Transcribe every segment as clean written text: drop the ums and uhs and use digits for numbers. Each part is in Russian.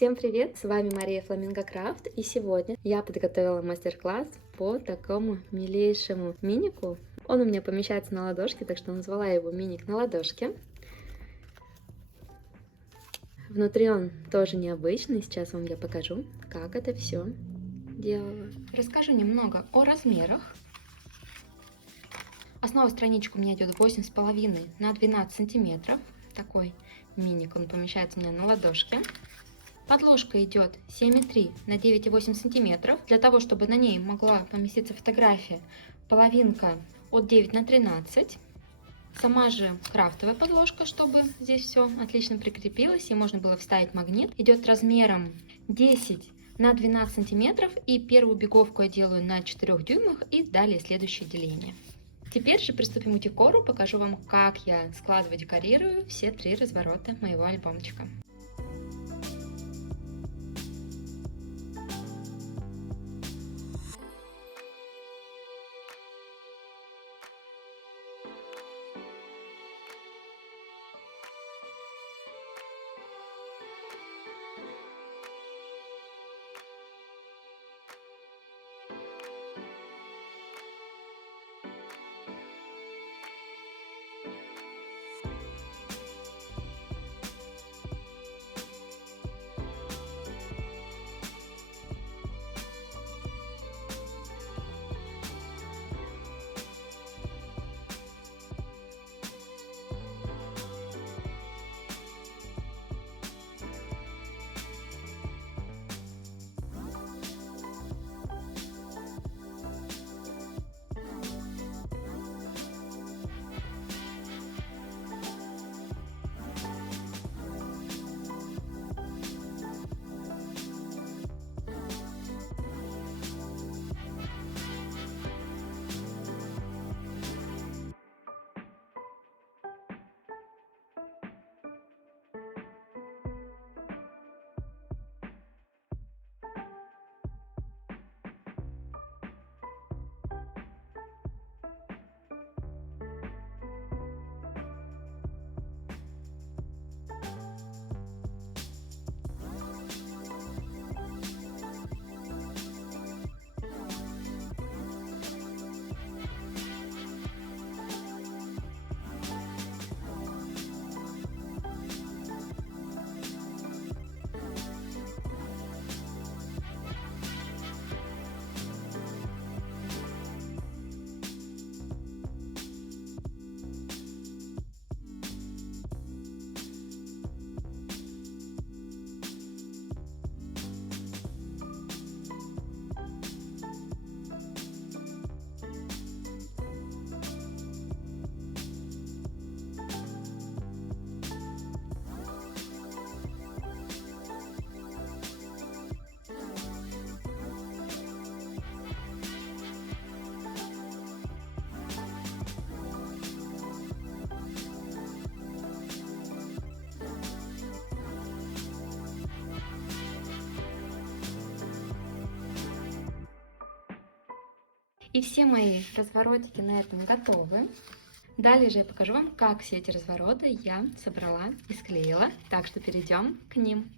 Всем привет! С вами Мария Фламинго Крафт, и сегодня я подготовила мастер-класс по такому милейшему минику. Он у меня помещается на ладошке, так что назвала его миник на ладошке. Внутри он тоже необычный, сейчас вам я покажу, как это все делала. Расскажу немного о размерах. Основа страничка у меня идет 8,5 на 12 сантиметров. Такой миник, он помещается у меня на ладошке. Подложка идет 7,3 на 9,8 сантиметров. Для того, чтобы на ней могла поместиться фотография, половинка от 9 на 13. Сама же крафтовая подложка, чтобы здесь все отлично прикрепилось и можно было вставить магнит. Идет размером 10 на 12 сантиметров. И первую беговку я делаю на 4 дюймах и далее следующее деление. Теперь же приступим к декору. Покажу вам, как я складываю, декорирую все 3 разворота моего альбомчика. И все мои разворотики на этом готовы. Далее же я покажу вам, как все эти развороты я собрала и склеила. Так что перейдем к ним.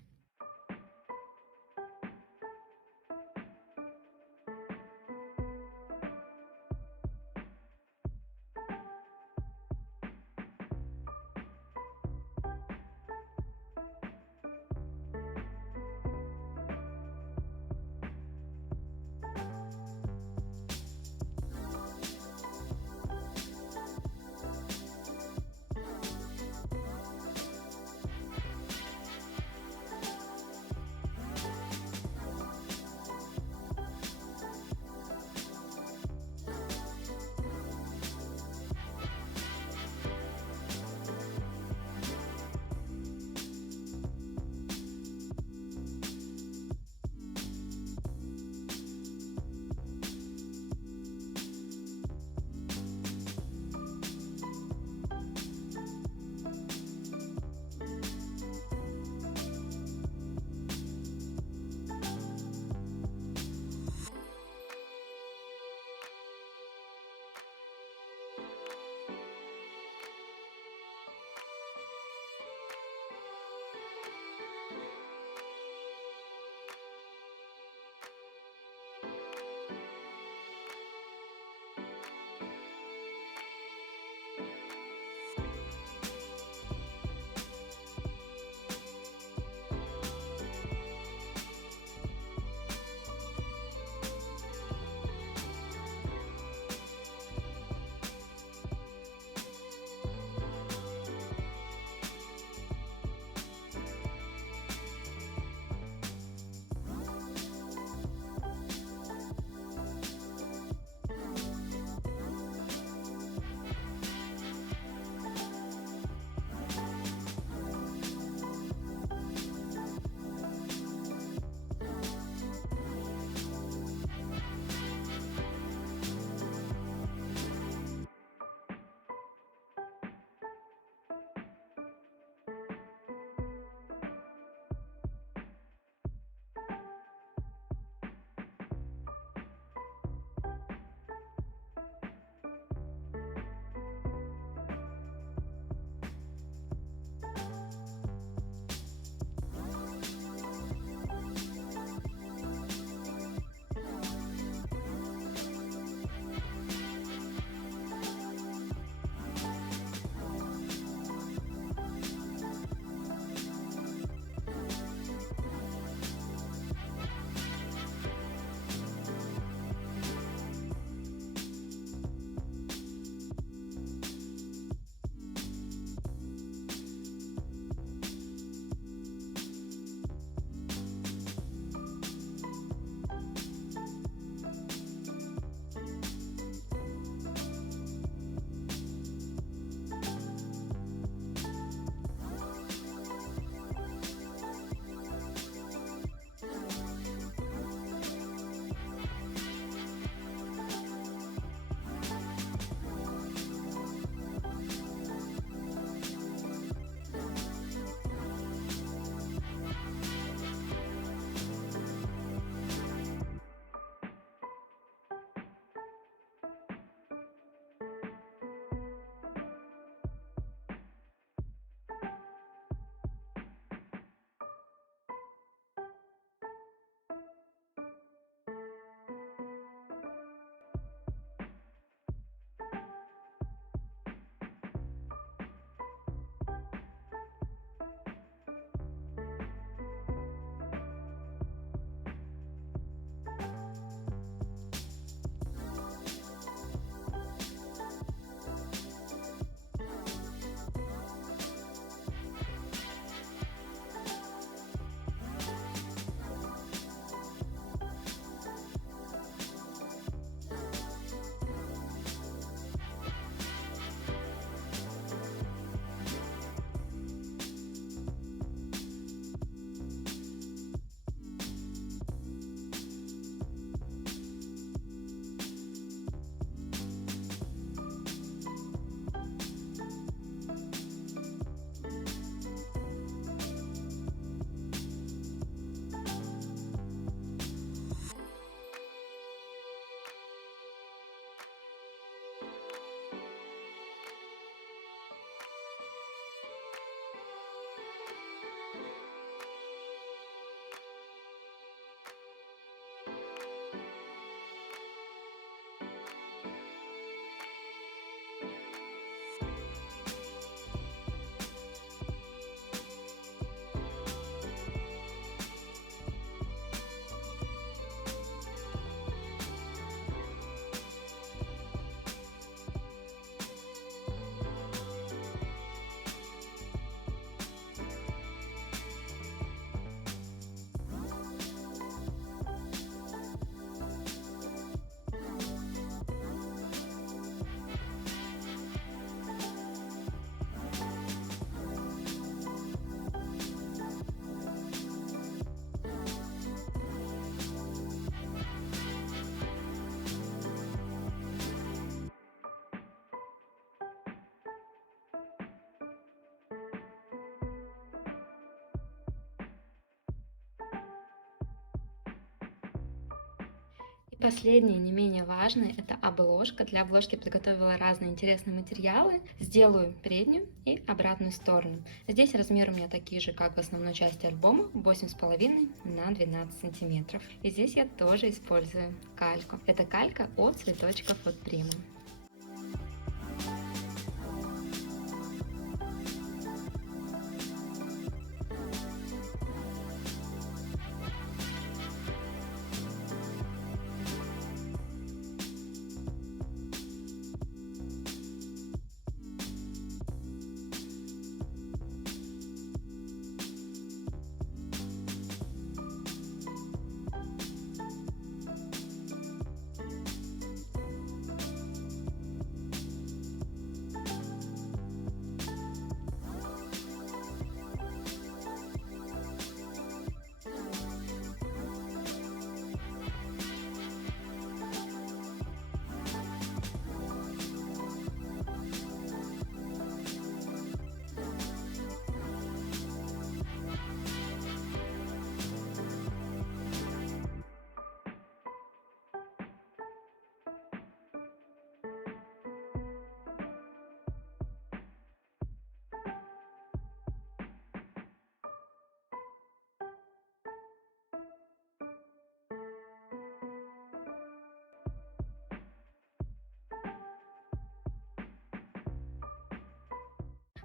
Последнее, не менее важное, это обложка. Для обложки приготовила разные интересные материалы. Сделаю переднюю и обратную сторону. Здесь размер у меня такие же, как в основной части альбома, 8,5 на 12 сантиметров. И здесь я тоже использую кальку. Это калька от цветочков от Prima.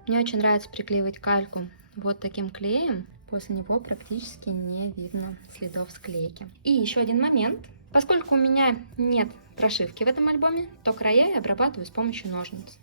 Мне очень нравится приклеивать кальку вот таким клеем. После него практически не видно следов склейки. И еще один момент. Поскольку у меня нет прошивки в этом альбоме, то края я обрабатываю с помощью ножниц.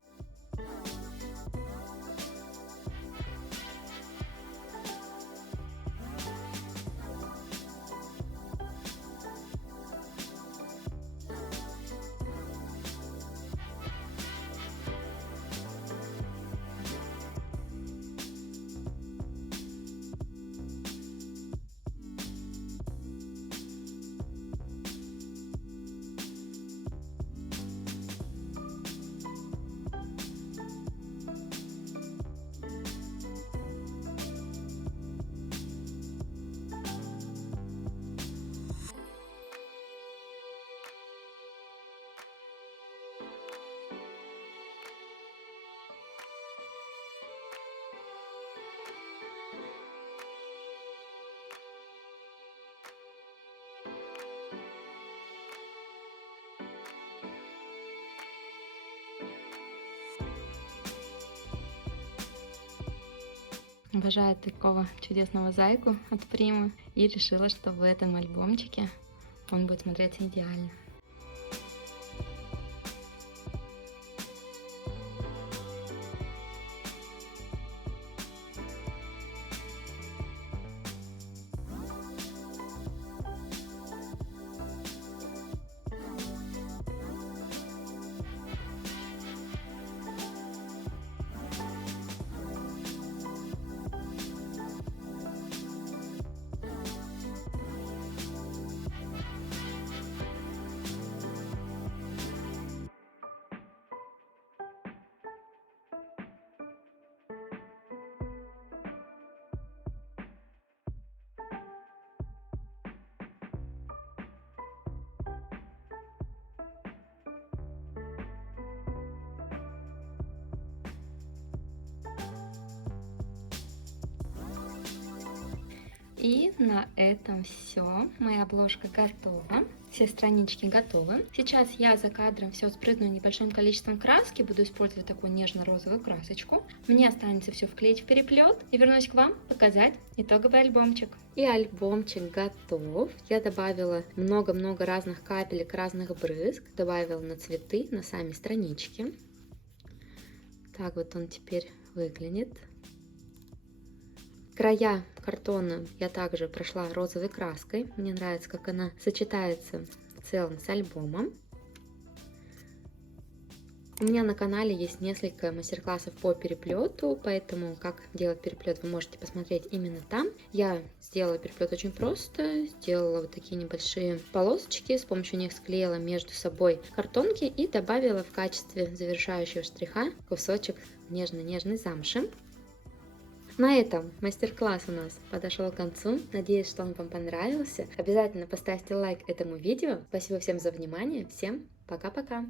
Обожаю такого чудесного зайку от Prima и решила, что в этом альбомчике он будет смотреться идеально. И на этом все. Моя обложка готова. Все странички готовы. Сейчас я за кадром все спрыгну небольшим количеством краски. Буду использовать такую нежно-розовую красочку. Мне останется все вклеить в переплет. И вернусь к вам показать итоговый альбомчик. И альбомчик готов. Я добавила много-много разных капелек, разных брызг. Добавила на цветы, на сами странички. Так вот он теперь выглядит. Края картона я также прошла розовой краской. Мне нравится, как она сочетается в целом с альбомом. У меня на канале есть несколько мастер-классов по переплету, поэтому как делать переплет вы можете посмотреть именно там. Я сделала переплет очень просто, сделала вот такие небольшие полосочки, с помощью них склеила между собой картонки и добавила в качестве завершающего штриха кусочек нежно-нежной замши. На этом мастер-класс у нас подошел к концу. Надеюсь, что он вам понравился. Обязательно поставьте лайк этому видео. Спасибо всем за внимание. Всем пока-пока.